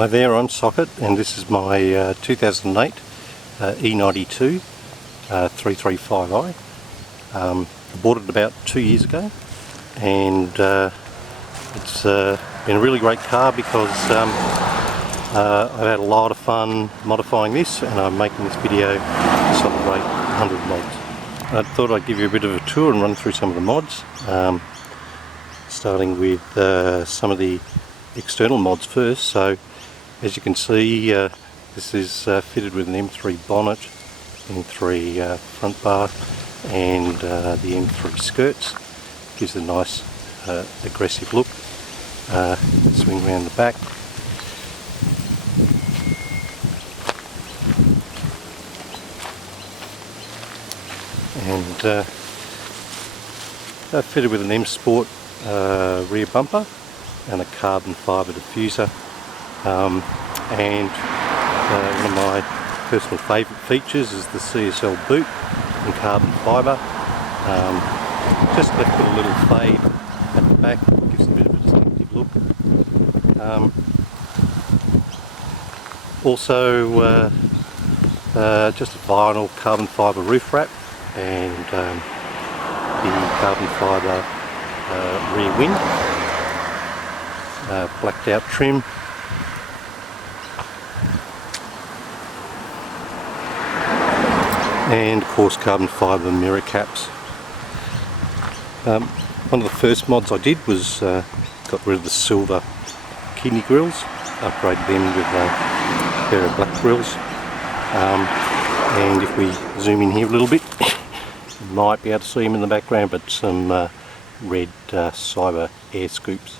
Hi there, I'm Socket, and this is my 2008 E92 335i. I bought it about 2 years ago, and it's been a really great car because I've had a lot of fun modifying this, and I'm making this video to celebrate 100 mods. I thought I'd give you a bit of a tour and run through some of the mods, starting with some of the external mods first. So as you can see, this is fitted with an M3 bonnet, M3 front bar, and the M3 skirts. Gives a nice aggressive look. Swing around the back. And fitted with an M Sport rear bumper and a carbon fibre diffuser. And one of my personal favourite features is the CSL boot in carbon fibre. Just left with a little fade at the back, gives a bit of a distinctive look. Also just a vinyl carbon fibre roof wrap, and the carbon fibre rear wing, blacked out trim, and of course carbon fibre mirror caps. One of the first mods I did was got rid of the silver kidney grills, upgraded them with a pair of black grills, and if we zoom in here a little bit, you might be able to see them in the background, but some red cyber air scoops.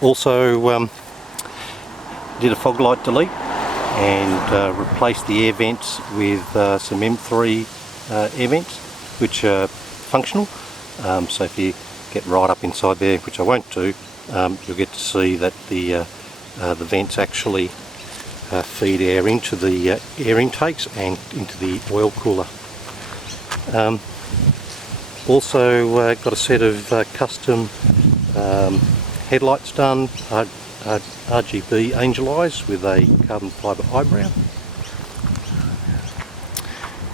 Also did a fog light delete and replaced the air vents with some M3 air vents, which are functional. So if you get right up inside there, which I won't do, you'll get to see that the vents actually feed air into the air intakes and into the oil cooler. Also got a set of custom headlights done, RGB angel eyes with a carbon fibre eyebrow.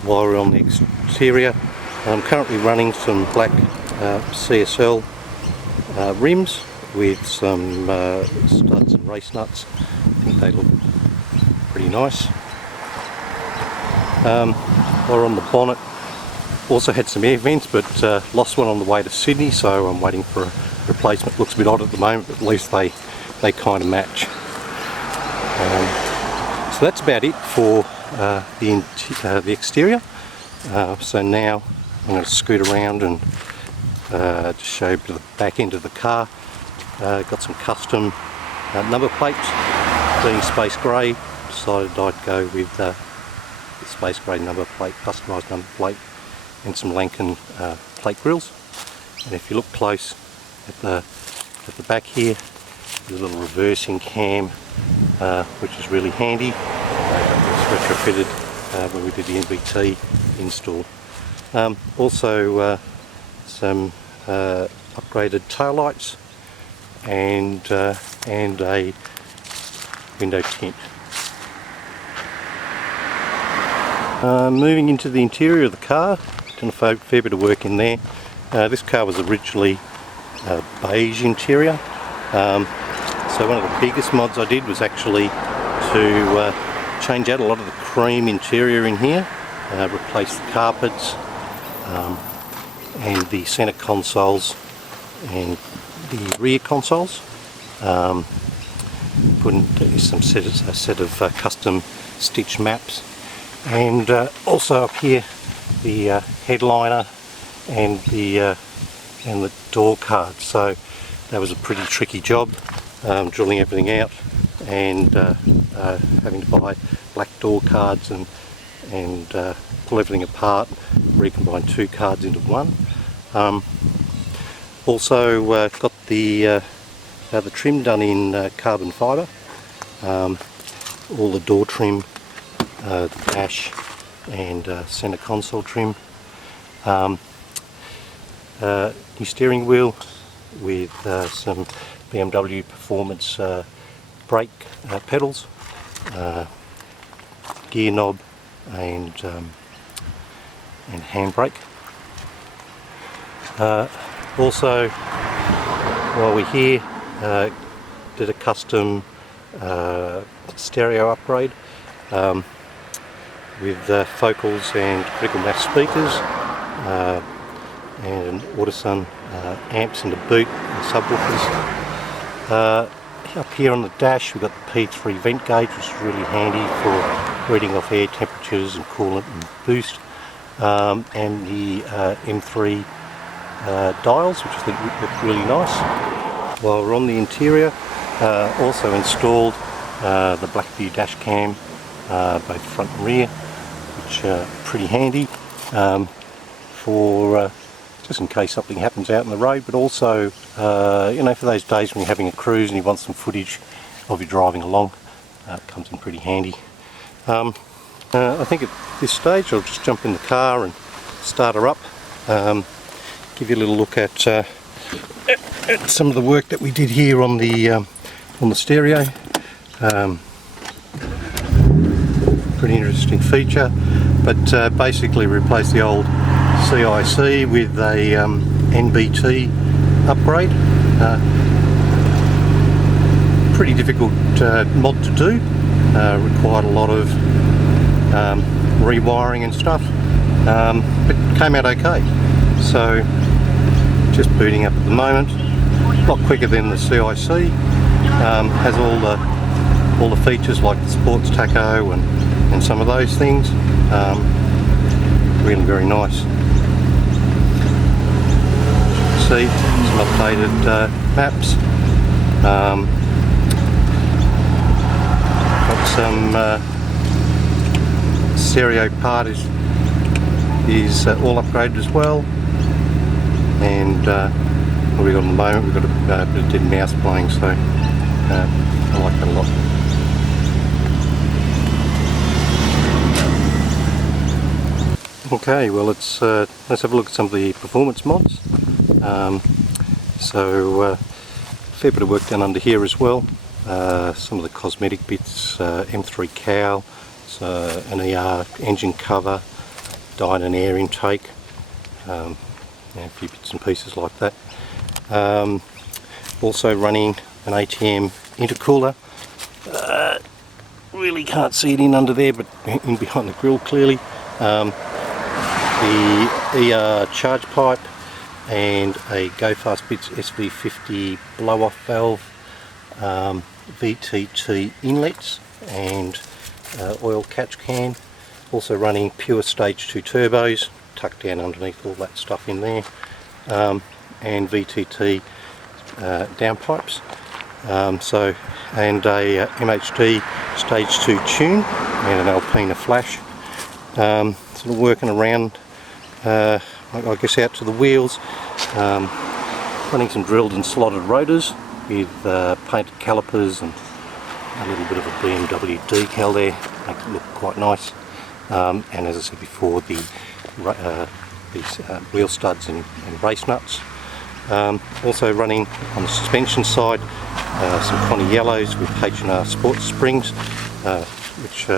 While we're on the exterior, I'm currently running some black CSL rims with some studs and race nuts. I think they look pretty nice. While we're on the bonnet, also had some air vents, but lost one on the way to Sydney, so I'm waiting for a replacement. Looks a bit odd at the moment, but at least they kind of match. So that's about it for the exterior. So now I'm going to scoot around and just show you the back end of the car. Got some custom number plates. Being space grey, decided I'd go with the space grey number plate, customised number plate, and some Lankan plate grills. And if you look close at the back here, there's a little reversing cam, which is really handy. It's retrofitted when we did the NBT install. Also some upgraded tail lights and a window tint. Moving into the interior of the car, done a fair bit of work in there. This car was originally beige interior. So one of the biggest mods I did was actually to change out a lot of the cream interior in here, replace the carpets and the centre consoles and the rear consoles. Put in a set of custom stitch maps, and also up here the headliner and the door cards. So that was a pretty tricky job, drilling everything out and having to buy black door cards and pull everything apart, recombine two cards into one. Also got the trim done in carbon fibre, all the door trim, the dash and centre console trim, new steering wheel with some BMW Performance brake pedals, gear knob, and handbrake. Also, while we're here, did a custom stereo upgrade with focals and critical mass speakers, and an Autosun amps in the boot and subwoofers. Up here on the dash we've got the P3 vent gauge, which is really handy for reading off air temperatures and coolant and boost, and the M3 dials, which I think look really nice. While we're on the interior, also installed the Blackview dash cam, both front and rear, which are pretty handy for just in case something happens out on the road, but also you know, for those days when you're having a cruise and you want some footage of you driving along, it comes in pretty handy. I think at this stage I'll just jump in the car and start her up, give you a little look at some of the work that we did here on the stereo. Pretty interesting feature, but basically replaced the old CIC with a NBT upgrade. Pretty difficult mod to do, required a lot of rewiring and stuff, but came out okay. So just booting up at the moment, a lot quicker than the CIC, has all the features like the sports tacho and some of those things. Really very nice. See some updated maps. Got some stereo part is all upgraded as well, and what we've got at the moment, we've got a bit of dead mouse playing, so I like that a lot. Okay, well let's have a look at some of the performance mods. So fair bit of work done under here as well. Some of the cosmetic bits, M3 cowl, an ER engine cover, dyno and air intake, a few bits and pieces like that. Also running an ATM intercooler. Really can't see it in under there, but in behind the grill clearly. The ER charge pipe and a Go Fast Bits SV50 blow off valve, VTT inlets and oil catch can. Also running pure stage 2 turbos, tucked down underneath all that stuff in there, and VTT downpipes. And a MHD stage 2 tune and an Alpina flash. Sort of working around, I guess, out to the wheels, running some drilled and slotted rotors with painted calipers and a little bit of a BMW decal there, makes it look quite nice. And as I said before, these wheel studs and race nuts. Also running on the suspension side some Connie Yellows with H&R Sports Springs, which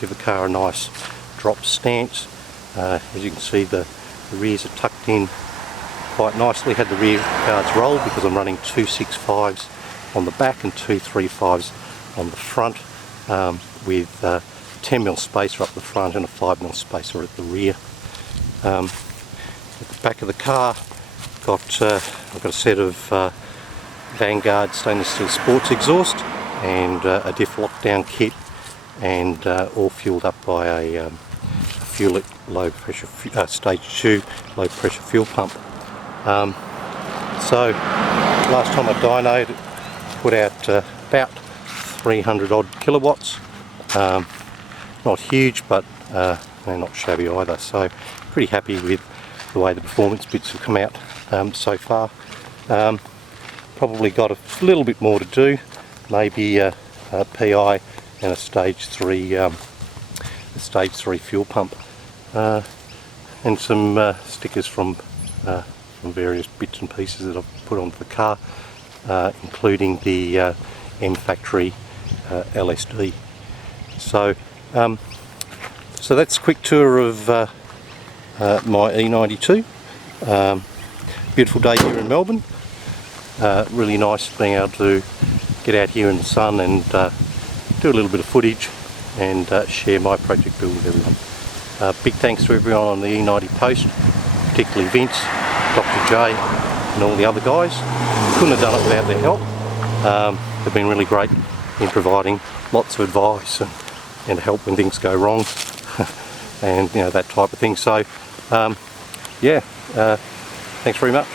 give the car a nice drop stance. As you can see, the rears are tucked in quite nicely. Had the rear guards rolled because I'm running 2 6.5s on the back and 2 3.5s on the front, with 10mm spacer up the front and a 5mm spacer at the rear. At the back of the car, I've got a set of Vanguard stainless steel sports exhaust and a diff lockdown kit, and all fueled up by a Fuelit low pressure stage 2 low pressure fuel pump. So last time I dynoed it put out about 300 odd kilowatts. Not huge, but they're not shabby either, so pretty happy with the way the performance bits have come out so far. Probably got a little bit more to do, maybe a PI and a stage 3 fuel pump, and some stickers from various bits and pieces that I've put onto the car, including the M Factory LSD. So so that's a quick tour of my E92. Beautiful day here in Melbourne. Really nice being able to get out here in the sun and do a little bit of footage and share my project build with everyone. Big thanks to everyone on the E90 post, particularly Vince, Dr. J and all the other guys. Couldn't have done it without their help. They've been really great in providing lots of advice and help when things go wrong and that type of thing. So yeah, thanks very much.